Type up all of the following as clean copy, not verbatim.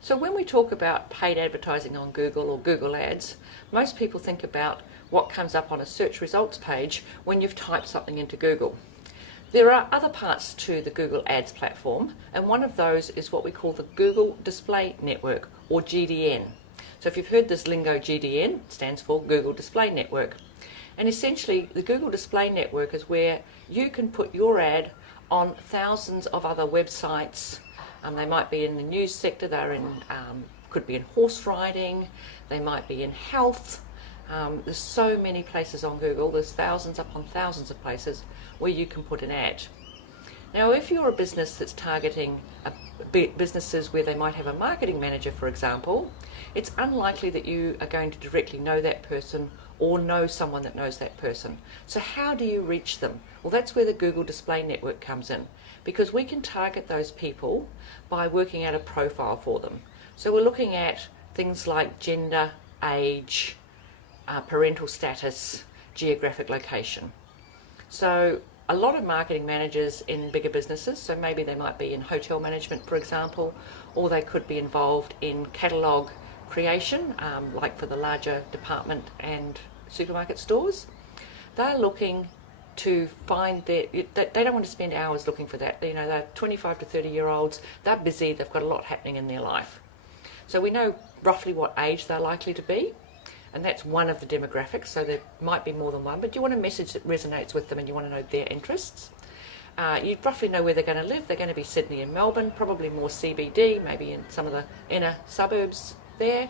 So when we talk about paid advertising on Google or Google Ads, most people think about what comes up on a search results page when you've typed something into Google. There are other parts to the Google Ads platform, and one of those is what we call the Google Display Network, or GDN. So if you've heard this lingo, GDN, it stands for Google Display Network. And essentially, the Google Display Network is where you can put your ad on thousands of other websites. They might be in the news sector, they're in, could be in horse riding, they might be in health. There's so many places on Google, there's thousands upon thousands of places where you can put an ad. Now, if you're a business that's targeting businesses where they might have a marketing manager, for example, it's unlikely that you are going to directly know that person or know someone that knows that person. So how do you reach them? Well, that's where the Google Display Network comes in, because we can target those people by working out a profile for them. So we're looking at things like gender, age, parental status, geographic location. So a lot of marketing managers in bigger businesses, so maybe they might be in hotel management, for example, or they could be involved in catalogue creation, like for the larger department and supermarket stores. They're looking to find they don't want to spend hours looking for that. You know, they're 25 to 30-year-olds, they're busy, they've got a lot happening in their life. So we know roughly what age they're likely to be, and that's one of the demographics, so there might be more than one, but you want a message that resonates with them and you want to know their interests. You roughly know where they're going to live. They're going to be Sydney and Melbourne, probably more CBD, maybe in some of the inner suburbs there.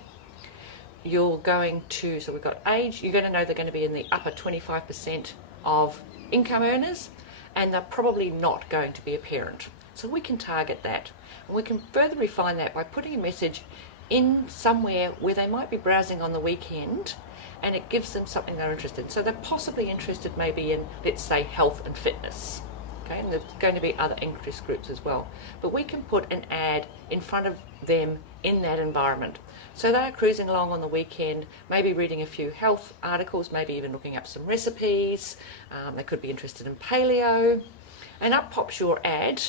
You're going to, so we've got age, you're going to know they're going to be in the upper 25% of income earners, and they're probably not going to be a parent. So we can target that, and we can further refine that by putting a message in somewhere where they might be browsing on the weekend, and it gives them something they're interested in. So they're possibly interested maybe in, let's say, health and fitness. Okay, and there's going to be other interest groups as well. But we can put an ad in front of them in that environment. So they're cruising along on the weekend, maybe reading a few health articles, maybe even looking up some recipes. They could be interested in paleo. And up pops your ad,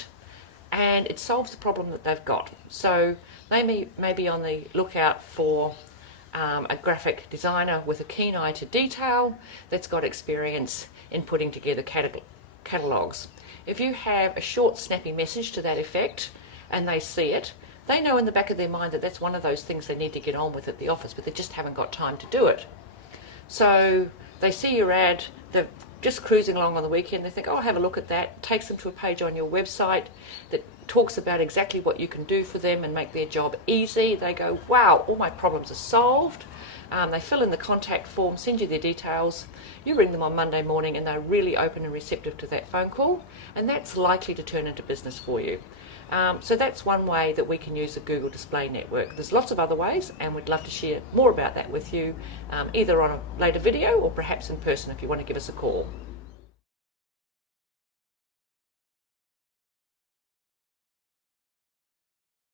and it solves the problem that they've got. So they may be on the lookout for a graphic designer with a keen eye to detail that's got experience in putting together catalogues. If you have a short, snappy message to that effect and they see it, they know in the back of their mind that that's one of those things they need to get on with at the office, but they just haven't got time to do it. So they see your ad, they're just cruising along on the weekend, they think, oh, I'll have a look at that. Takes them to a page on your website that talks about exactly what you can do for them and make their job easy. They go, wow, all my problems are solved. They fill in the contact form, send you their details. You ring them on Monday morning and they're really open and receptive to that phone call, and that's likely to turn into business for you. So that's one way that we can use the Google Display Network. There's lots of other ways, and we'd love to share more about that with you, either on a later video or perhaps in person if you want to give us a call.